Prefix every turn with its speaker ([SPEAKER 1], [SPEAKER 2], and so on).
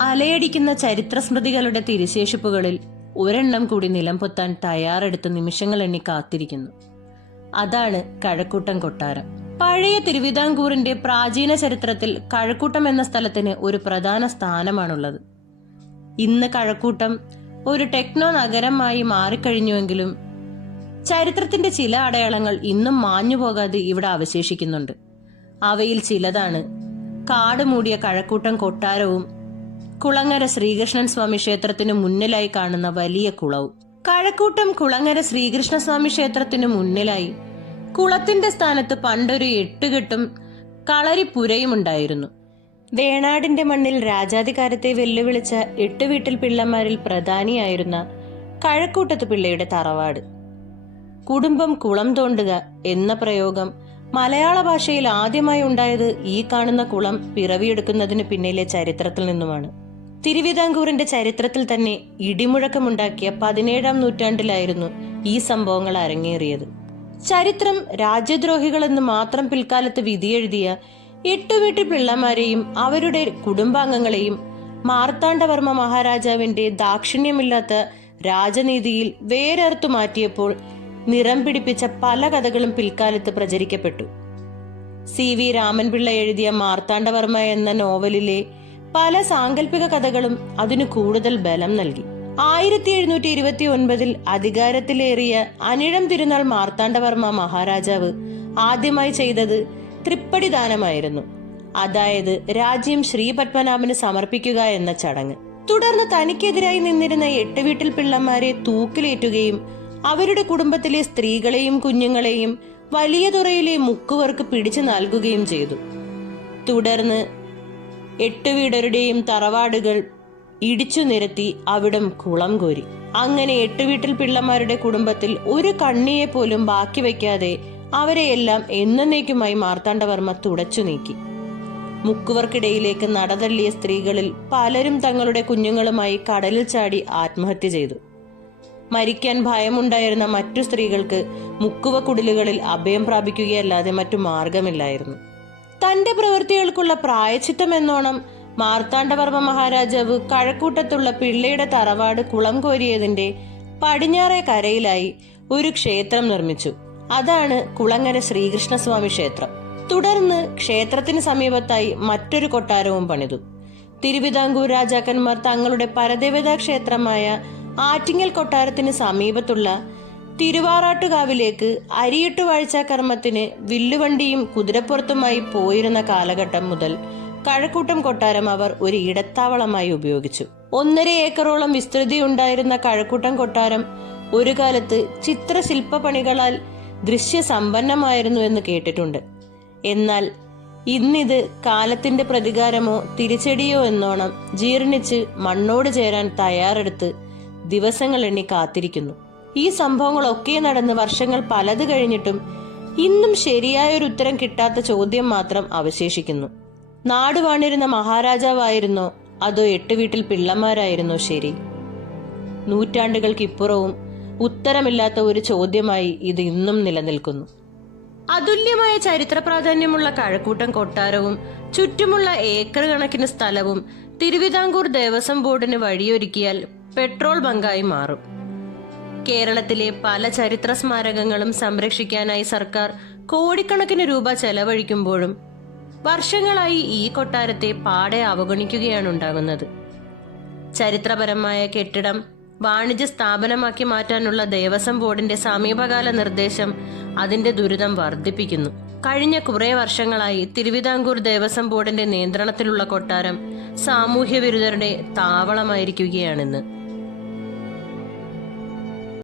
[SPEAKER 1] അലയടിക്കുന്ന ചരിത്ര സ്മൃതികളുടെ തിരുശേഷിപ്പുകളിൽ ഒരെണ്ണം കൂടി നിലം പൊത്താൻ തയ്യാറെടുത്ത നിമിഷങ്ങൾ എണ്ണി കാത്തിരിക്കുന്നു. അതാണ് കഴക്കൂട്ടം കൊട്ടാരം. പഴയ തിരുവിതാംകൂറിന്റെ പ്രാചീന ചരിത്രത്തിൽ കഴക്കൂട്ടം എന്ന സ്ഥലത്തിന് ഒരു പ്രധാന സ്ഥാനമാണുള്ളത്. ഇന്ന് കഴക്കൂട്ടം ഒരു ടെക്നോ നഗരമായി മാറിക്കഴിഞ്ഞുവെങ്കിലും ചരിത്രത്തിന്റെ ചില അടയാളങ്ങൾ ഇന്നും മാഞ്ഞു പോകാതെ ഇവിടെ അവശേഷിക്കുന്നുണ്ട്. അവയിൽ ചിലതാണ് കാട് മൂടിയ കഴക്കൂട്ടം കൊട്ടാരവും കുളങ്ങര ശ്രീകൃഷ്ണൻ സ്വാമി ക്ഷേത്രത്തിനു മുന്നിലായി കാണുന്ന വലിയ കുളവും. കഴക്കൂട്ടം കുളങ്ങര ശ്രീകൃഷ്ണസ്വാമി ക്ഷേത്രത്തിനു മുന്നിലായി കുളത്തിന്റെ സ്ഥാനത്ത് പണ്ടൊരു എട്ടുകെട്ടും കളരിപ്പുരയും ഉണ്ടായിരുന്നു. വേണാടിന്റെ മണ്ണിൽ രാജാധികാരത്തെ വെല്ലുവിളിച്ച എട്ട് വീട്ടിൽ പിള്ളമാരിൽ പ്രധാനിയായിരുന്ന കഴക്കൂട്ടത്ത് പിള്ളയുടെ തറവാട്. കുടുംബം കുളം തോണ്ടുക എന്ന പ്രയോഗം മലയാള ഭാഷയിൽ ആദ്യമായി ഉണ്ടായത് ഈ കാണുന്ന കുളം പിറവിയെടുക്കുന്നതിന് പിന്നിലെ ചരിത്രത്തിൽ നിന്നുമാണ്. തിരുവിതാംകൂറിന്റെ ചരിത്രത്തിൽ തന്നെ ഇടിമുഴക്കമുണ്ടാക്കിയ പതിനേഴാം നൂറ്റാണ്ടിലായിരുന്നു ഈ സംഭവങ്ങൾ അരങ്ങേറിയത്. ചരിത്രം രാജ്യദ്രോഹികളെന്ന് മാത്രം പിൽക്കാലത്ത് വിധിയെഴുതിയ എട്ടു വീട്ടിൽ പിള്ളമാരെയും അവരുടെ കുടുംബാംഗങ്ങളെയും മാർത്താണ്ഡവർമ്മ മഹാരാജാവിന്റെ ദാക്ഷിണ്യമില്ലാത്ത രാജനീതിയിൽ വേരറുത്തു മാറ്റിയപ്പോൾ നിറം പിടിപ്പിച്ച പല കഥകളും പിൽക്കാലത്ത് പ്രചരിക്കപ്പെട്ടു. സി വി രാമൻപിള്ള എഴുതിയ മാർത്താണ്ഡവർമ്മ എന്ന നോവലിലെ പല സാങ്കല്പിക കഥകളും അതിന് കൂടുതൽ ബലം നൽകി. ആയിരത്തി എഴുന്നൂറ്റി ഇരുപത്തി ഒൻപതിൽ അധികാരത്തിലേറിയ അനിഴം തിരുനാൾ മാർത്താണ്ഡവർമ്മ മഹാരാജാവ് ആദ്യമായി ചെയ്തത് തൃപ്പടി ദാനമായിരുന്നു അതായത് രാജ്യം ശ്രീ പത്മനാഭന് സമർപ്പിക്കുക എന്ന ചടങ്ങ്. തുടർന്ന് തനിക്കെതിരായി നിന്നിരുന്ന എട്ട് വീട്ടിൽ പിള്ളമാരെ തൂക്കിലേറ്റുകയും അവരുടെ കുടുംബത്തിലെ സ്ത്രീകളെയും കുഞ്ഞുങ്ങളെയും വലിയ തുറയിലെ മുക്കുവർക്ക് പിടിച്ചു നൽകുകയും ചെയ്തു. തുടർന്ന് എട്ട് വീടരുടെയും തറവാടുകൾ ഇടിച്ചു നിരത്തി അവിടം കുളം കോരി. അങ്ങനെ എട്ട് വീട്ടിൽ പിള്ളമാരുടെ കുടുംബത്തിൽ ഒരു കണ്ണിയെ പോലും ബാക്കി വയ്ക്കാതെ അവരെയെല്ലാം എന്നേക്കുമായി മാർത്താണ്ഡവർമ്മ തുടച്ചു നീക്കി. മുക്കുവർക്കിടയിലേക്ക് നടതള്ളിയ സ്ത്രീകളിൽ പലരും തങ്ങളുടെ കുഞ്ഞുങ്ങളുമായി കടലിൽ ചാടി ആത്മഹത്യ ചെയ്തു. മരിക്കാൻ ഭയമുണ്ടായിരുന്ന മറ്റു സ്ത്രീകൾക്ക് മുക്കുവ കുടിലുകളിൽ അഭയം പ്രാപിക്കുകയല്ലാതെ മറ്റു മാർഗമില്ലായിരുന്നു. തന്റെ പ്രവൃത്തികൾക്കുള്ള പ്രായച്ചിത്തം എന്നോണം മാർത്താണ്ഡവർമ്മ മഹാരാജാവ് കഴക്കൂട്ടത്തുള്ള പിള്ളയുടെ തറവാട് കുളം കോരിയതിന്റെ പടിഞ്ഞാറേ കരയിലായി ഒരു ക്ഷേത്രം നിർമ്മിച്ചു. അതാണ് കുളങ്ങര ശ്രീകൃഷ്ണസ്വാമി ക്ഷേത്രം. തുടർന്ന് ക്ഷേത്രത്തിന് സമീപത്തായി മറ്റൊരു കൊട്ടാരവും പണിതു. തിരുവിതാംകൂർ രാജാക്കന്മാർ തങ്ങളുടെ പരദേവതാ ക്ഷേത്രമായ ആറ്റിങ്ങൽ കൊട്ടാരത്തിന് സമീപത്തുള്ള തിരുവാറാട്ടുകാവിലേക്ക് അരിയിട്ട് വാഴ്ച കർമ്മത്തിന് വില്ലുവണ്ടിയും കുതിരപ്പുറത്തുമായി പോയിരുന്ന കാലഘട്ടം മുതൽ കഴക്കൂട്ടം കൊട്ടാരം അവർ ഒരു ഇടത്താവളമായി ഉപയോഗിച്ചു. ഒന്നര ഏക്കറോളം വിസ്തൃതി ഉണ്ടായിരുന്ന കഴക്കൂട്ടം കൊട്ടാരം ഒരു കാലത്ത് പണികളാൽ ദൃശ്യസമ്പന്നമായിരുന്നു എന്ന് കേട്ടിട്ടുണ്ട്. എന്നാൽ ഇന്നിത് കാലത്തിന്റെ പ്രതികാരമോ തിരിച്ചടിയോ എന്നോണം ജീർണിച്ച് മണ്ണോട് ചേരാൻ തയ്യാറെടുത്ത് ദിവസങ്ങൾ എണ്ണി കാത്തിരിക്കുന്നു. ഈ സംഭവങ്ങളൊക്കെ നടന്ന് വർഷങ്ങൾ പലത് കഴിഞ്ഞിട്ടും ഇന്നും ശരിയായ ഒരു ഉത്തരം കിട്ടാത്ത ചോദ്യം മാത്രം അവശേഷിക്കുന്നു. നാടുവാണിരുന്ന മഹാരാജാവായിരുന്നോ അതോ എട്ട് വീട്ടിൽ പിള്ളമാരായിരുന്നോ ശരി. നൂറ്റാണ്ടുകൾക്ക് നൂറ്റാണ്ടുകൾക്കിപ്പുറവും ഉത്തരമില്ലാത്ത ഒരു ചോദ്യമായി ഇത് ഇന്നും നിലനിൽക്കുന്നു. അതുല്യമായ ചരിത്ര പ്രാധാന്യമുള്ള കഴക്കൂട്ടം കൊട്ടാരവും ചുറ്റുമുള്ള ഏക്കർ കണക്കിന് സ്ഥലവും തിരുവിതാംകൂർ ദേവസ്വം ബോർഡിന് വഴിയൊരുക്കിയാൽ പെട്രോൾ ബങ്കായി മാറും. കേരളത്തിലെ പല ചരിത്ര സ്മാരകങ്ങളും സംരക്ഷിക്കാനായി സർക്കാർ കോടിക്കണക്കിന് രൂപ ചെലവഴിക്കുമ്പോഴും വർഷങ്ങളായി ഈ കൊട്ടാരത്തെ പാടെ അവഗണിക്കുകയാണ് ഉണ്ടാകുന്നത്. ചരിത്രപരമായ കെട്ടിടം വാണിജ്യ സ്ഥാപനമാക്കി മാറ്റാനുള്ള ദേവസ്വം ബോർഡിന്റെ സമീപകാല നിർദ്ദേശം അതിന്റെ ദുരിതം വർദ്ധിപ്പിക്കുന്നു. കഴിഞ്ഞ കുറെ വർഷങ്ങളായി തിരുവിതാംകൂർ ദേവസ്വം ബോർഡിന്റെ നിയന്ത്രണത്തിലുള്ള കൊട്ടാരം സാമൂഹ്യ വിരുദ്ധരുടെ താവളമായിരിക്കുകയാണെന്ന്